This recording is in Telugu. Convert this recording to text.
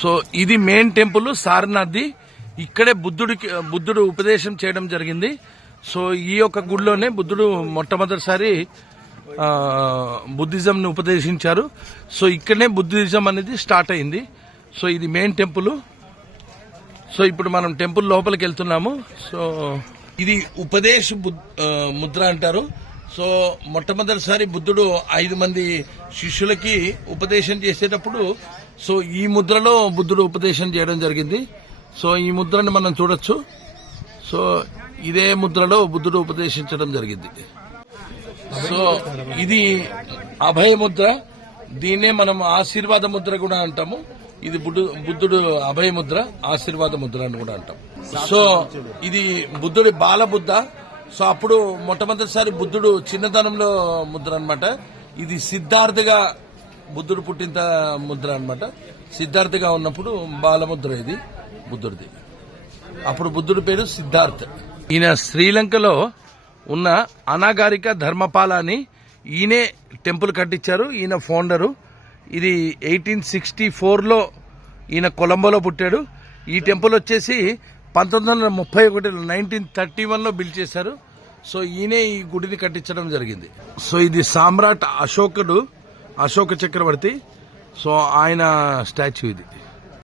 సో ఇది మెయిన్ టెంపుల్ సారనాథ్ది. ఇక్కడే బుద్ధుడికి బుద్ధుడు ఉపదేశం చేయడం జరిగింది. సో ఈ యొక్క గుడిలోనే బుద్ధుడు మొట్టమొదటిసారి బుద్ధిజంని ఉపదేశించారు. సో ఇక్కడనే బుద్ధిజం అనేది స్టార్ట్ అయింది. సో ఇది మెయిన్ టెంపుల్. సో ఇప్పుడు మనం టెంపుల్ లోపలికి వెళ్తున్నాము. సో ఇది ఉపదేశ ముద్ర అంటారు. సో మొట్టమొదటిసారి బుద్ధుడు ఐదు మంది శిష్యులకి ఉపదేశం చేసేటప్పుడు సో ఈ ముద్రలో బుద్ధుడు ఉపదేశం చేయడం జరిగింది. సో ఈ ముద్రని మనం చూడొచ్చు. సో ఇదే ముద్రలో బుద్ధుడు ఉపదేశించడం జరిగింది. సో ఇది అభయ ముద్ర. దీన్నే మనం ఆశీర్వాద ముద్ర కూడా అంటాము. ఇది బుద్ధుడు బుద్ధుడు అభయ ముద్ర ఆశీర్వాద ముద్ర అని కూడా అంటాం. సో ఇది బుద్ధుడి బాలబుద్ధ. సో అప్పుడు మొట్టమొదటిసారి బుద్ధుడు చిన్నతనంలో ముద్ర అనమాట ఇది సిద్ధార్థగా బుద్ధుడు పుట్టిన ముద్ర అనమాట సిద్ధార్థగా ఉన్నప్పుడు బాలముద్ర ఇది బుద్ధుడిది. అప్పుడు బుద్ధుడి పేరు సిద్ధార్థ్. ఈయన శ్రీలంకలో ఉన్న అనాగారిక ధర్మపాల అని ఈయనే టెంపుల్ కట్టించారు ఈయన ఫౌండరు. ఇది ఎయిటీన్ సిక్స్టీ ఫోర్లో ఈయన కొలంబోలో పుట్టాడు. ఈ టెంపుల్ వచ్చేసి పంతొమ్మిది వందల ముప్పై ఒకటిలో నైన్టీన్ థర్టీ వన్లో బిల్డ్ చేశారు. సో ఈయనే ఈ గుడిని కట్టించడం జరిగింది. సో ఇది సామ్రాట్ అశోకుడు అశోక చక్రవర్తి. సో ఆయన స్టాచ్యూ ఇది.